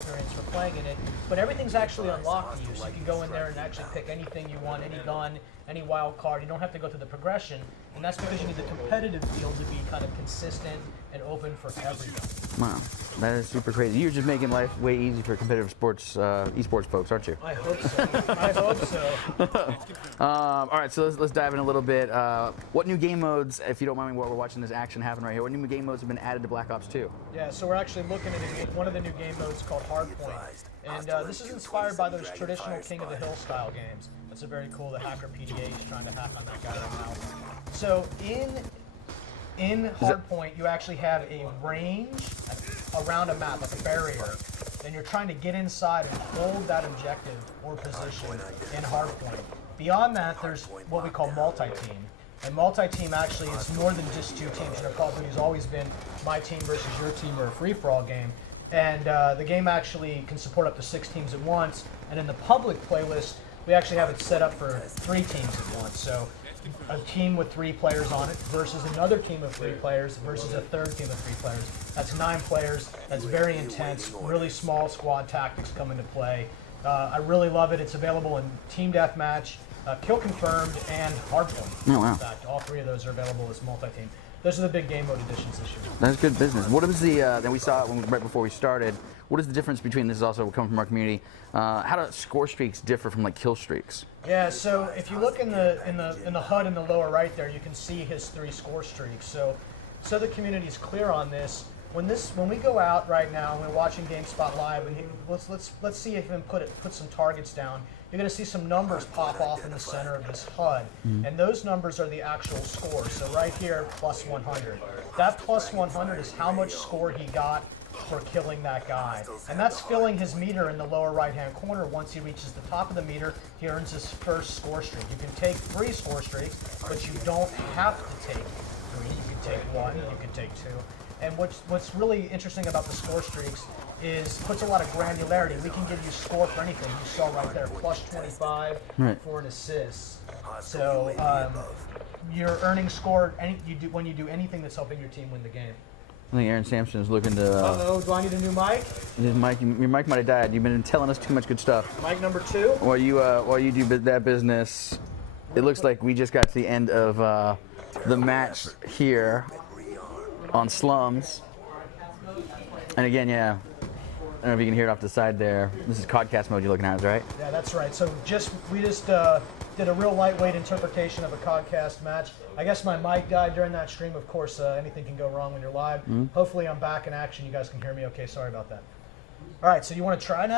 experience for playing in it, but everything's actually unlocked to you, so you can go in there and actually pick anything you want, any gun, any wild card. You don't have to go through the progression, and that's because you need the competitive field to be kind of consistent and open for everyone. Wow, that is super crazy. You're just making life way easy for competitive sports, esports folks, aren't you? I hope so. I hope so. All right, so let's dive in a little bit. What new game modes, if you don't mind me, while we're watching this action happen right here, what new game modes have been added to Black Ops 2? Yeah, so we're actually looking at one of the new game modes called Hardpoint, and this is inspired by those traditional King of the Hill style games. That's a very cool. The hacker PDA is trying to hack on that guy right now. So in Hardpoint, you actually have a range around a map, like a barrier, and you're trying to get inside and hold that objective or position in Hardpoint. Beyond that, there's what we call multi-team. And multi-team actually is more than just two teams. You know, Call of Duty's always been my team versus your team or a free-for-all game. And the game actually can support up to 6 teams at once. And in the public playlist, we actually have it set up for 3 teams at once. So a team with 3 players on it versus another team of 3 players versus a third team of 3 players. That's 9 players. That's very intense. Really small squad tactics come into play. I really love it. It's available in Team Deathmatch, Kill Confirmed, and Hardpoint. Oh, wow. In fact, all 3 of those are available as multi-team. Those are the big game mode additions this year. That's good business. What is the, then we saw it right before we started, what is the difference between, this is also coming from our community, how do score streaks differ from like kill streaks? Yeah, so if you look in the HUD in the lower right there, you can see his 3 score streaks. So the community's clear on this. When we go out right now and we're watching GameSpot live, and let's see if we can put some targets down. You're going to see some numbers pop off in the center of this HUD, and those numbers are the actual scores. So right here, plus 100. That plus 100 is how much score he got for killing that guy, and that's filling his meter in the lower right-hand corner. Once he reaches the top of the meter, he earns his first score streak. You can take 3 score streaks, but you don't have to take 3. You can take 1. You can take 2. And what's really interesting about the score streaks is puts a lot of granularity. We can give you score for anything. You saw right there, plus 25 for an assist. So you're earning score when you do anything that's helping your team win the game. I think Aaron Sampson is looking to... Uh-oh, do I need a new mic? Your mic might have died. You've been telling us too much good stuff. Mic number 2? While you do that business, it looks like we just got to the end of the match here on Slums. And again, yeah, I don't know if you can hear it off the side there. This is Codcast mode you're looking at, right? Yeah, that's right. So we just did a real lightweight interpretation of a Codcast match. I guess my mic died during that stream. Of course, anything can go wrong when you're live. Hopefully I'm back in action. You guys can hear me okay. Sorry about that. All right, so you want to try now?